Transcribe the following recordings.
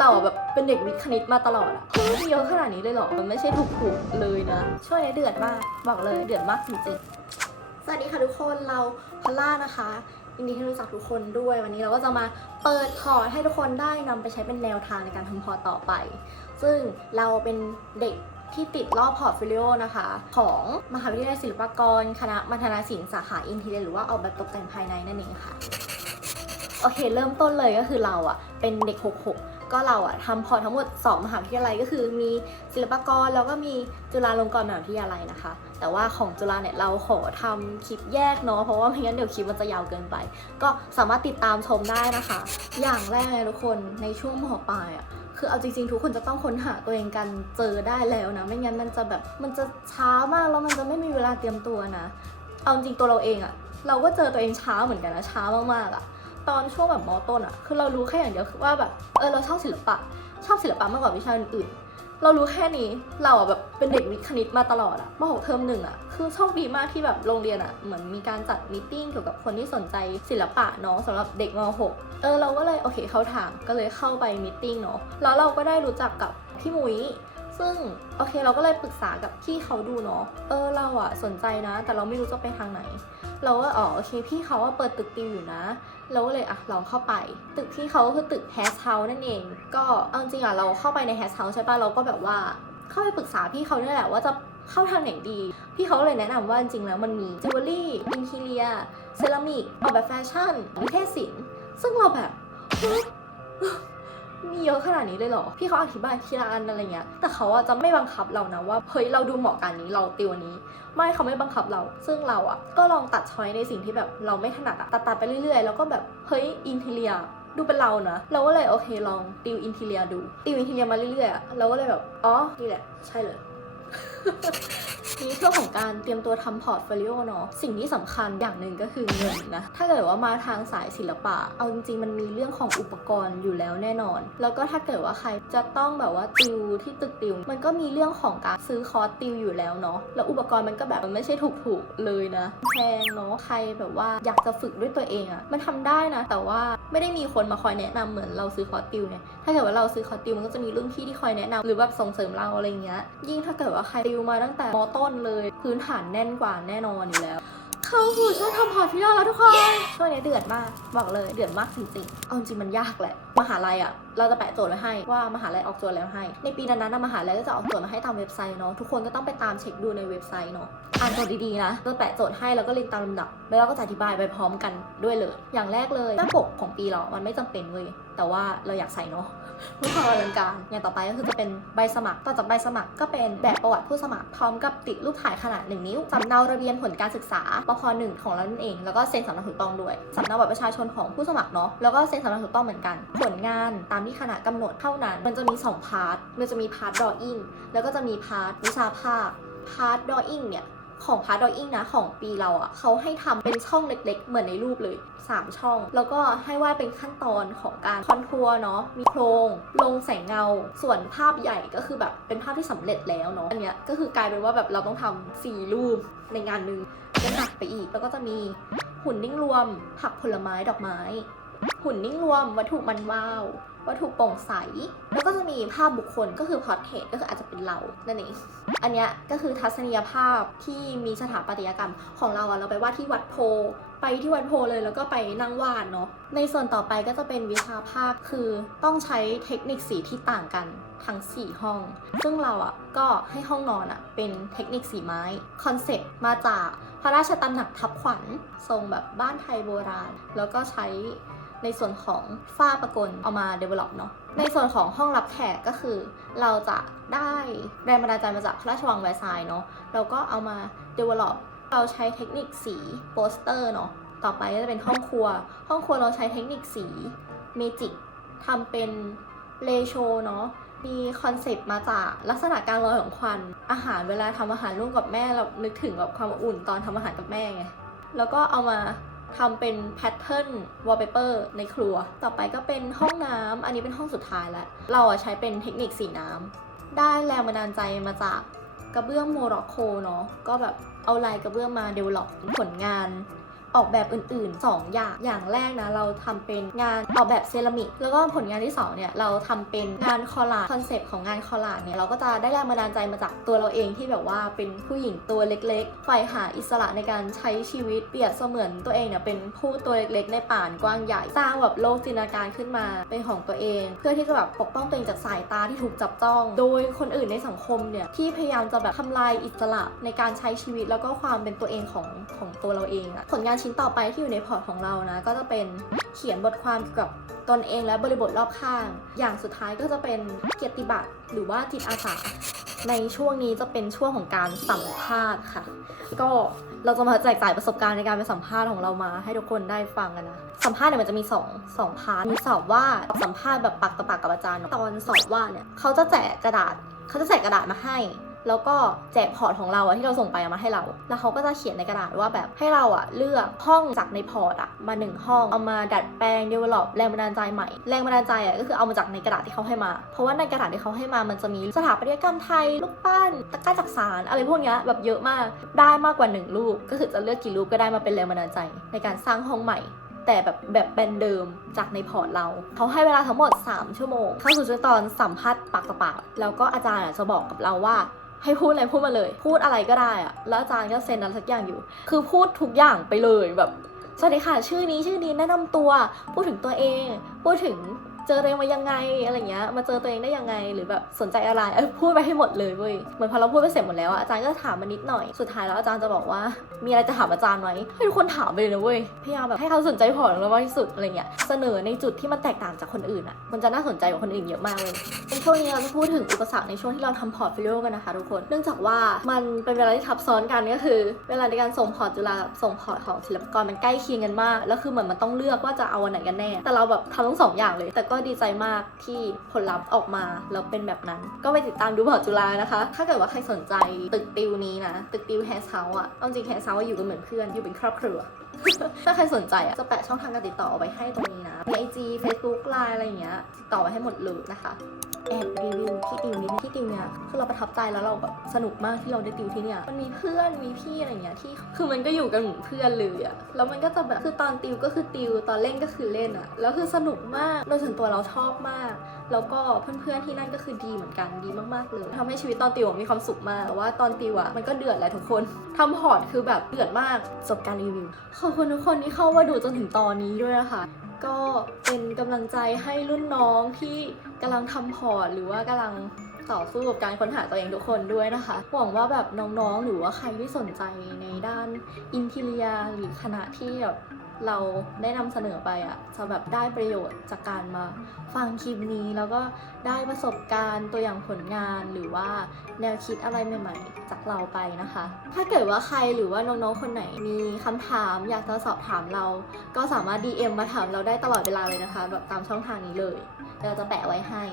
เราอะแบบเป็นเด็กวิทย์คณิตมาตลอดอะเฮ้ยเยอะขนาดนี้เลยเหรอ มันไม่ใช่ถูกๆเลยนะ ช่วงนี้เดือดมาก บอกเลยเดือดมากจริงๆ สวัสดีค่ะทุกคนเราพอลล่านะคะยินดีที่รู้จักทุกคนด้วย วันนี้เราก็จะมาเปิดพอร์ให้ทุกคนได้นำไปใช้เป็นแนวทางในการทำพอร์ตต่อไป ซึ่งเราเป็นเด็กที่ติดรอบพอร์ตโฟลิโอนะคะ ของมหาวิทยาลัยศิลปากร คณะมัธยศิลป์สาขาอินทีเรียหรือว่าออกแบบตกแต่งภายในนั่นเองค่ะ โอเค เริ่มต้นเลยก็คือเราอะเป็นเด็ก 66 ก็เราอะทำพอร์ตทั้งหมด 2 มหาวิทยาลัยก็คือมีศิลปากรแล้วก็มีจุฬาลงกรณ์มหาวิทยาลัยนะคะ แต่ว่าของจุฬาเนี่ยเราขอทำคลิปแยกเนาะเพราะว่าไม่งั้นเดี๋ยวคลิปมันจะยาวเกินไป ก็สามารถติดตามชมได้นะคะ อย่างแรกเลยทุกคนในช่วงมหปลายอะคือเอาจริงๆ ทุกคนจะต้องค้นหาตัวเองกันเจอได้แล้วนะ ไม่งั้นมันจะแบบมันจะช้ามากแล้วมันจะไม่มีเวลาเตรียมตัวนะ เอาจริงตัวเราเองอะเราก็เจอตัวเองช้าเหมือนกันนะช้ามากๆอะ ตอนช่วงแบบมต้นอะคือเรารู้แค่อย่างเดียวคือว่าแบบเออเราชอบศิลปะ ชอบศิลปะมากกว่าวิชาอื่นๆเรารู้แค่นี้เราอะแบบเป็นเด็กวิทย์คณิตมาตลอดอะมหกเทอมหนึ่งอะคือโชคดีมากที่แบบโรงเรียนอะเหมือนมีการจัดมีตติ้งเกี่ยวกับคนที่สนใจศิลปะเนาะสำหรับเด็กมหกเออเราก็เลยโอเคเข้าทางก็เลยเข้าไปมีตติ้งเนาะแล้วเราก็ได้รู้จักกับพี่มุ้ยซึ่งโอเคเราก็เลยปรึกษากับพี่เขาดูเนาะเออเราอะสนใจนะ แต่เราไม่รู้จะไปทางไหน เราก็อ๋อโอเคพี่เขาว่าเปิดตึกติวอยู่นะ เราก็เลยอะลองเข้าไป ตึกพี่เขาก็คือตึกแฮชเฮาส์นั่นเอง ก็เอาจริงอะเราเข้าไปในแฮชเฮาส์ใช่ปะเราก็แบบว่าเข้าไปปรึกษาพี่เขาเนี่ยแหละว่าจะเข้าทางไหนดี พี่เขาเลยแนะนำว่าจริงๆแล้วมันมีจิวเวลรี่อินทีเรียเซรามิกออกแบบแฟชั่นนิเทศศิลป์ซึ่งเราแบบ มีเยอะขนาดนี้เลยเหรอ พี่เขาอธิบายทีละอันอะไรเงี้ย แต่เขาอะจะไม่บังคับเรานะว่าเฮ้ยเราดูเหมาะกันนี้เราติวนี้ ไม่เขาไม่บังคับเรา ซึ่งเราอะก็ลองตัดช้อยในสิ่งที่แบบเราไม่ถนัดอะตัดตัดๆไปเรื่อยๆ แล้วก็แบบเฮ้ยอินทีเทียดูเป็นเรานะ เราก็เลยโอเคลองติวอินทีเทียดู ติวอินทีเทียมาเรื่อยๆอะเราก็เลยแบบ อ๋อ นี่แหละ ใช่เลย นี่เรื่องของการเตรียมตัวทำพอร์ตโฟลิโอเนาะสิ่งที่สำคัญอย่างหนึ่งก็คือเงินนะ ถ้าเกิดว่ามาทางสายศิลปะ เอาจริงๆมันมีเรื่องของอุปกรณ์อยู่แล้วแน่นอน แล้วก็ถ้าเกิดว่าใครจะต้องแบบว่าติวที่ตึกติว มันก็มีเรื่องของการซื้อคอร์สติวอยู่แล้วเนาะแล้วอุปกรณ์มันก็แบบมันไม่ใช่ถูกๆเลยนะแพงเนาะใครแบบว่าอยากจะฝึกด้วยตัวเองอะมันทำได้นะ แต่ว่าไม่ได้มีคนมาคอยแนะนำเหมือนเราซื้อคอร์สติวเนี่ยถ้าเกิดว่าเราซื้อคอร์สติวมันก็จะมีรุ่นพี่ที่คอยแนะนำหรือแบบส่งเสริมเราอะไรเงี้ยยิ่งถ้าเกิดว่าใครติวมาตั้งแต่มต้นเลย พื้นฐานแน่นกว่าแน่นอนอยู่แล้วเข้าสู่ช่วงทำพอร์ตฟิโลแล้วทุกคนช่วงนี้เดือดมากบอกเลยเดือดมากจริงๆเอาจริงมันยากแหละมหาลัยอะ เราจะแปะโจทย์ไว้ให้ว่ามหาลัยออกโจทย์แล้วให้ ในปีนั้นๆนะมหาลัยก็จะออกโจทย์มาให้ตามเว็บไซต์เนาะทุกคนก็ต้องไปตามเช็คดูในเว็บไซต์เนาะอ่านโจทย์ดีๆนะเราแปะโจทย์ให้แล้วก็เรียงตามลำดับ แล้วเราก็จะอธิบายไปพร้อมกันด้วยเลย อย่างแรกเลยหน้าปกของปีเรา มันไม่จำเป็นเว้ยแต่ว่าเราอยากใส่เนาะเพื่อความอลังการ อย่างต่อไปก็คือจะเป็นใบสมัคร ต่อจากใบสมัครก็เป็นแบบประวัติผู้สมัคร พร้อมกับติดรูปถ่ายขนาด 1 นิ้ว สำเนาระเบียนผลการศึกษาปพหนึ่งของเรานั่นเอง แล้วก็เซ็นสำเนาถูกต้องด้วย สำเนาบัตรประชาชนของผู้สมัครเนาะ แล้วก็เซ็นสำเนาถูกต้องเหมือนกัน ผลงานตามที่คณะกำหนดเท่านั้น มันจะมี 2 พาร์ท มันจะมีพาร์ทดออิงแล้วก็จะมีพาร์ทวิชาภาคพาร์ทดออิงเนี่ย ของพาร์ทดออิงนะ ของปีเราอะ่ะ เขาให้ทำเป็นช่องเล็ก ๆ เหมือนในรูปเลย 3 ช่อง แล้วก็ให้วาดเป็นขั้นตอนของการคอนทัวร์เนาะ มีโครง ลงแสงเงา ส่วนภาพใหญ่ก็คือแบบเป็นภาพที่สำเร็จแล้วเนาะ อันเนี้ยก็คือกลายเป็นว่าแบบเราต้องทำสี่รูปในงานหนึ่งก็หนักไปอีก แล้วก็จะมีหุ่นนิ่งรวม ผักผลไม้ดอกไม้ หุ่นนิ่งรวม วัตถุมันวาววัตถุโปร่งใส แล้วก็จะมีภาพบุคคลก็คือพอร์เทรตก็คืออาจจะเป็นเรา นั่นเอง อันนี้ก็คือทัศนียภาพที่มีสถาปัตยกรรมของเราอะเราไปวาดที่วัดโพ ไปที่วัดโพเลยแล้วก็ไปนั่งวาดเนาะ ในส่วนต่อไปก็จะเป็นวิชาภาพคือต้องใช้เทคนิคสีที่ต่างกันทั้ง 4 ห้อง ซึ่งเราอะก็ให้ห้องนอนอะเป็นเทคนิคสีไม้ คอนเซ็ปต์มาจากพระราชตำหนักทับขวัญทรงแบบบ้านไทยโบราณ แล้วก็ใช้ ในส่วนของฝ้าประกลเอามา develop เนาะในส่วนของห้องรับแขกก็คือ เราจะได้แรงบันดาลใจมาจากพระราชวังแวร์ซายน์เนาะเราก็เอามา develop เราใช้เทคนิคสีโปสเตอร์เนาะต่อไปก็จะเป็นห้องครัว ห้องครัวเราใช้เทคนิคสีเมจิกทำเป็นเลโชเนาะมีคอนเซปต์มาจากลักษณะการลอยของควัน อาหารเวลาทำอาหารร่วมกับแม่เรานึกถึงแบบความอบอุ่นตอนทำอาหารกับแม่ไง แล้วก็เอามา ทำเป็นแพทเทิร์นวอลเปเปอร์ในครัว ต่อไปก็เป็นห้องน้ำอันนี้เป็นห้องสุดท้ายแล้วเราอะใช้เป็นเทคนิคสีน้ำได้แรงบันดาลใจมาจากกระเบื้องโมร็อกโกเนาะก็แบบเอาลายกระเบื้องมาเดเวล็อปผลงาน ออกแบบอื่นๆ 2 อย่าง อย่างแรกนะเราทำเป็นงานออกแบบเซรามิก แล้วก็ผลงานที่สองเนี่ยเราทำเป็นงานคอลลาจคอนเซปต์ของงานคอลลาจเนี่ยเราก็จะได้แรงบันดาลใจมาจากตัวเราเองที่แบบว่าเป็นผู้หญิงตัวเล็กๆใฝ่หาอิสระในการใช้ชีวิตเปรียบเสมือนตัวเองเนี่ยเป็นผู้ตัวเล็กๆ ในป่านกว้างใหญ่ สร้างแบบโลกจินตนาการขึ้นมาเป็นของตัวเอง เพื่อที่จะแบบปกป้องตัวเองจากสายตาที่ถูกจับจ้อง โดยคนอื่นในสังคมเนี่ยที่พยายามจะแบบทำลายอิสระในการใช้ชีวิตแล้วก็ความเป็นตัวเองของของตัวเราเองอะผลงานชิ้นต่อไปที่อยู่ในพอร์ตของเรานะก็จะเป็นเขียนบทความเกี่ยวกับตนเองและบริบทรอบข้าง อย่างสุดท้ายก็จะเป็นเกียรติบัตรหรือว่าจิตอาสาในช่วงนี้จะเป็นช่วงของการสัมภาษณ์ค่ะ ก็เราจะมาแจกจ่ายประสบการณ์ในการไปสัมภาษณ์ของเรามา ให้ทุกคนได้ฟังกันนะ สัมภาษณ์เนี่ยมันจะมี2 2พาร์ท มีสอบว่าสัมภาษณ์แบบปากต่อปากกับอาจารย์ ตอนสอบว่าเนี่ยเขาจะแจกกระดาษเขาจะแจกกระดาษมาให้ แล้วก็แจกพอร์ตของเราอะที่เราส่งไปอะมาให้เรา แล้วเขาก็จะเขียนในกระดาษว่าแบบให้เราอะเลือกห้องจากในพอร์ตอะมาหนึ่งห้อง เอามาดัดแปลง develop แรงบันดาลใจใหม่ แรงบันดาลใจอะก็คือเอามาจากในกระดาษที่เขาให้มา เพราะว่าในกระดาษที่เขาให้มา มันจะมีสถาปัตยกรรมไทย ลูกปั้น ตะกร้าจักสาร อะไรพวกนี้แบบเยอะมาก ได้มากกว่าหนึ่งรูป ก็คือจะเลือกกี่รูปก็ได้มาเป็นแรงบันดาลใจ ในการสร้างห้องใหม่แต่แบบแบบแบนเดิมจากในพอร์ตเรา เขาให้เวลาทั้งหมด 3 ชั่วโมง เข้าสู่ช่วงตอนสัมภาษณ์ปากต่อปาก แล้วก็อาจารย์จะบอกกับเราว่า ให้พูดอะไรพูดมาเลย พูดอะไรก็ได้อะแล้วอาจารย์ก็เซ็นอะไรสักอย่างอยู่ คือพูดทุกอย่างไปเลยแบบสวัสดีค่ะ ชื่อนี้ชื่อนี้แนะนำตัว พูดถึงตัวเอง พูดถึง เจอตัวเองมายังไงอะไรเงี้ยมาเจอตัวเองได้ยังไงหรือแบบสนใจอะไรเออพูดไปให้หมดเลยเว้ยเหมือนพอเราพูดไปเสร็จหมดแล้วอาจารย์ก็ถามมานิดหน่อยสุดท้ายแล้วอาจารย์จะบอกว่า มีอะไรจะถามอาจารย์ไหมให้ทุกคนถามไปเลยนะเว้ยพยายามแบบให้เขาสนใจพอร์ตของเรามากที่สุดอะไรเงี้ยเสนอในจุดที่มันแตกต่างจากคนอื่นอะมันจะน่าสนใจกว่าคนอื่นเยอะมากเลยในช่วงนี้เราจะพูดถึงอุปสรรคในช่วงที่เราทำพอร์ตฟิลิโอกันนะคะทุกคนเนื่องจากว่ามันเป็นเวลาที่ทับซ้อนกันก็คือ เวลาในการส่งพอร์ตจุฬาส่งพอร์ตของศิลปกรมันใกล้เคียงกันมากแล้วคือเหมือนมันต้องเลือกว่าจะเอาอันไหนกันแน่แต่เราแบบทำทั้งสองอย่างเลยแต่ก็็ดีใจมากที่ผลลัพธ์ออกมาแล้วเป็นแบบนั้น ก็ไปติดตามดูบอร์ดจุฬานะคะ ถ้าเกิดว่าใครสนใจตึกติวนี้นะ ตึกติวแฮสเฮาส์อะเอาจริงแฮสเฮาส์อยู่กันเหมือนเพื่อนอยู่เป็นครอบครัวถ้าใครสนใจอะ จะแปะช่องทางการติดต่อเอาไว้ให้ตรงนี้นะ มีไอจีเฟซบุ๊กไลน์อะไรอย่างเงี้ย ติดต่อไว้ให้หมดเลยนะคะ แอบรีวิวที่ติวนี้ที่ติวเนี่ยคือเราประทับใจแล้วเราแบบสนุกมากที่เราได้ติวที่เนี่ยมันมีเพื่อนมีพี่อะไรเงี้ยที่คือมันก็อยู่กันเหมือนเพื่อนเลยอะแล้วมันก็จะแบบคือตอนติวก็คือติวตอนเล่นก็คือเล่นอะแล้วคือสนุกมากโดยส่วนตัวเราชอบมาก แล้วก็เพื่อนๆที่นั่นก็คือดีเหมือนกันดีมากๆเลยทำให้ชีวิตตอนติวมีความสุขมากแต่ว่าตอนติวอะมันก็เดือดแหละทุกคนทำพอร์ตคือแบบเดือดมากจบการรีวิวขอบคุณทุกคนที่เข้ามาดูจนถึงตอนนี้ด้วยนะคะ ก็เป็นกำลังใจให้รุ่นน้องที่กำลังทำพอร์ตหรือว่ากำลังต่อสู้กับการค้นหาตัวเองทุกคนด้วยนะคะ หวังว่าแบบน้องๆ หรือว่าใครที่สนใจในด้านอินทีเรียหรือคณะที่แบบ เราได้นำเสนอไปอะ่ะจะแบบได้ประโยชน์จากการมาฟังคลิปนี้แล้วก็ได้ประสบการณ์ตัวอย่างผลงานหรือว่าแนวคิดอะไรใหม่ ๆ จากเราไปนะคะ ถ้าเกิดว่าใครหรือว่าน้องๆคนไหนมีคำถามอยากจะสอบถามเรา ก็สามารถ DM มาถามเราได้ตลอดเวลาเลยนะคะแบบตามช่องทางนี้เลยเดี๋ยวเราจะแปะไว้ให้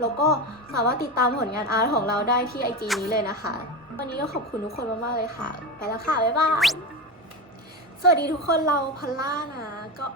แล้วก็สามารถติดตามผลงานอาร์ตของเราได้ที่ IG นี้เลยนะคะ วันนี้ก็ขอบคุณทุกคนมากๆเลยค่ะ ไปแล้วค่ะ บ๊ายบาย สวัสดีทุกคนเราพอลล่านะก็